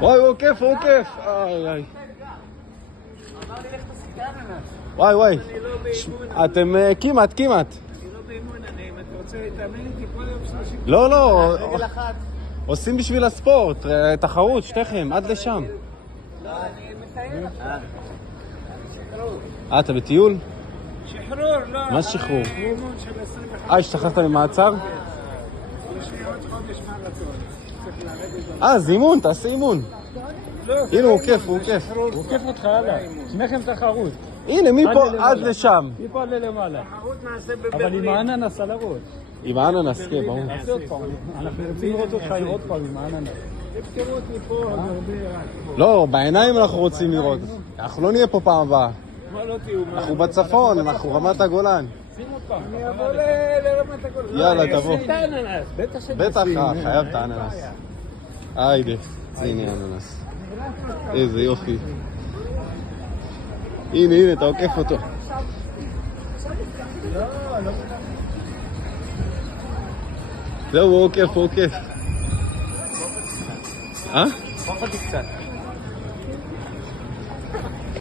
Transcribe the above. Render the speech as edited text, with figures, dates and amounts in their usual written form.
וואי, הוא עוקף, הוא עוקף. איי, איי. אמר לי לך תסיק אננס. וואי, וואי. אני לא באימון. אתם כמעט, כמעט. אני לא באימון, אם אתה רוצה להתאמן איתי כל יום 30. לא, לא. רגל אחת. עושים בשביל הספורט, תחרות, שתיכם, עד לשם. לא, אני מטייל עכשיו. אתה בטיול? שחרור, לא. מה שחרור? אימון של 25. השתחררת ממעצר? יש לי עוד חודש מרתון. צריך לרדת. זימון, תעשה אימון. הנה, הוא עוקף, הוא עוקף. הוא עוקף אותך הלאה. שניכם תחרות. הנה, מפה עד לשם. מפה עד ללמעלה. תחרות נעשה אבל עם בברלין. האננס על הראש. עם האננס, כן, ברור. נעשה עוד פעם. אנחנו רוצים לראות אותך עם עוד פעם עם האננס. תפתרו אותי פה, עוד הרבה. לא, בעיניים אנחנו רוצים לראות. אנחנו לא נהיה פה פעם הבאה. מה לא תהיו? מה? אנחנו בצפון, אנחנו רמת הגולן. שים עוד פעם. אני אבוא לרמת הגולן. יאללה, תבוא. את האננס. בטח ש... בטח, חייב את האננס. היידה, הנה האננס. איזה יופי. הנה, הנה, אתה עוקף אותו. זהו, הוא עוקף, הוא עוקף. קוף אותי קצת.